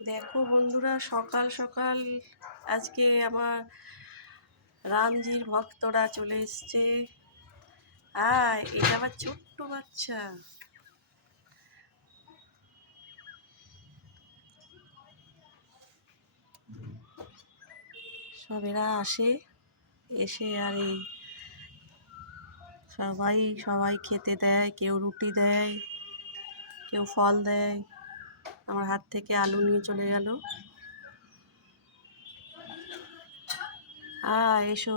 দেখো বন্ধুরা, সকাল সকাল আজকে আমার রামজির ভক্তরা চলে এসছে। এটা আবার ছোট্ট বাচ্চা। সব এরা আসে, এসে আর এই সবাই খেতে দেয়। কেউ রুটি দেয়, কেউ ফল দেয়। আমার হাত থেকে আলু নিয়ে চলে গেল। এসো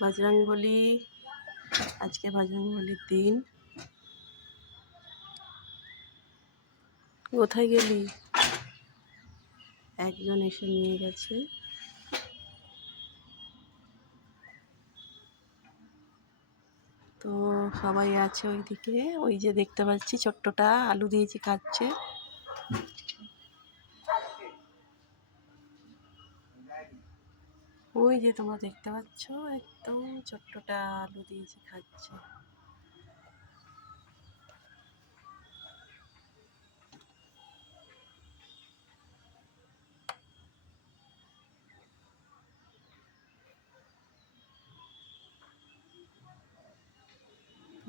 বজরংবলী, আজকে বজরংবলীর দিন। কোথায় গেলি? একজন এসে নিয়ে গেছে। তো সবাই আছে ওইদিকে। ওই যে দেখতে পাচ্ছি ছোট্টটা আলু দিয়েছি, খাচ্ছে। ওই যে তোমরা দেখতে পাচ্ছ, একদম ছোট্টটা আলু দিয়েছি, খাচ্ছে।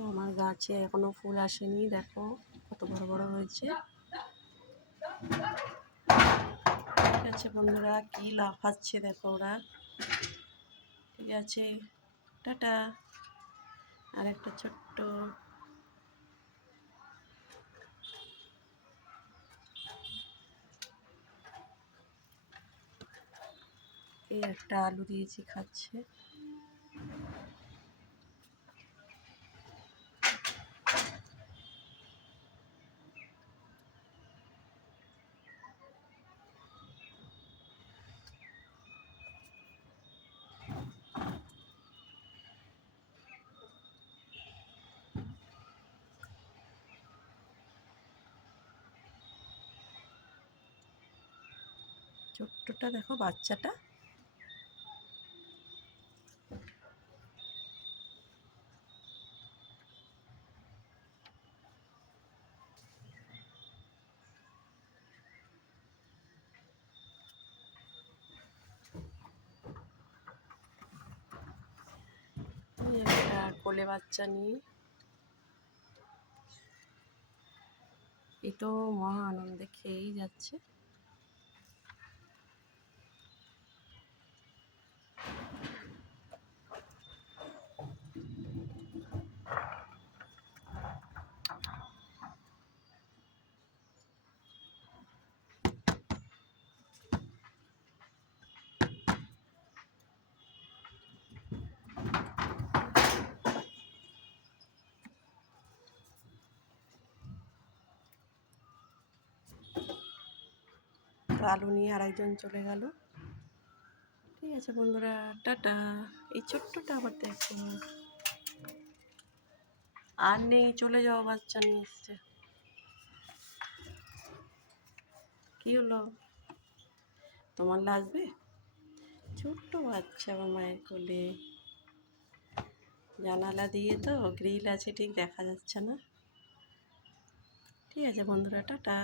আমার গাছে এখনো ফুল আসেনি, দেখো কত বড় বড় হয়েছে। ঠিক আছে বন্ধুরা, কি লাফাচ্ছে দেখো ওরা। ঠিক আছে, টাটা। আর একটা ছোট্ট এই একটা আলু দিয়েছি, খাচ্ছে। ছোট্টটা দেখো, বাচ্চাটা। একটা কোলে বাচ্চা নিয়ে এ তো মহা আনন্দে খেয়েই যাচ্ছে। তো আলু নিয়ে আরেকজন চলে গেল। ঠিক আছে বন্ধুরা, টাটা। এই ছোট্টটা আবার দেখো, আর নেই, চলে যাও, বাচ্চা নিয়ে এসছে। কি হলো, তোমার লাগবে? ছোট্ট বাচ্চা আমার মায়ের কোলে। জানালা দিয়ে তো গ্রিল আছে, ঠিক দেখা যাচ্ছে না। ঠিক আছে বন্ধুরা, টাটা।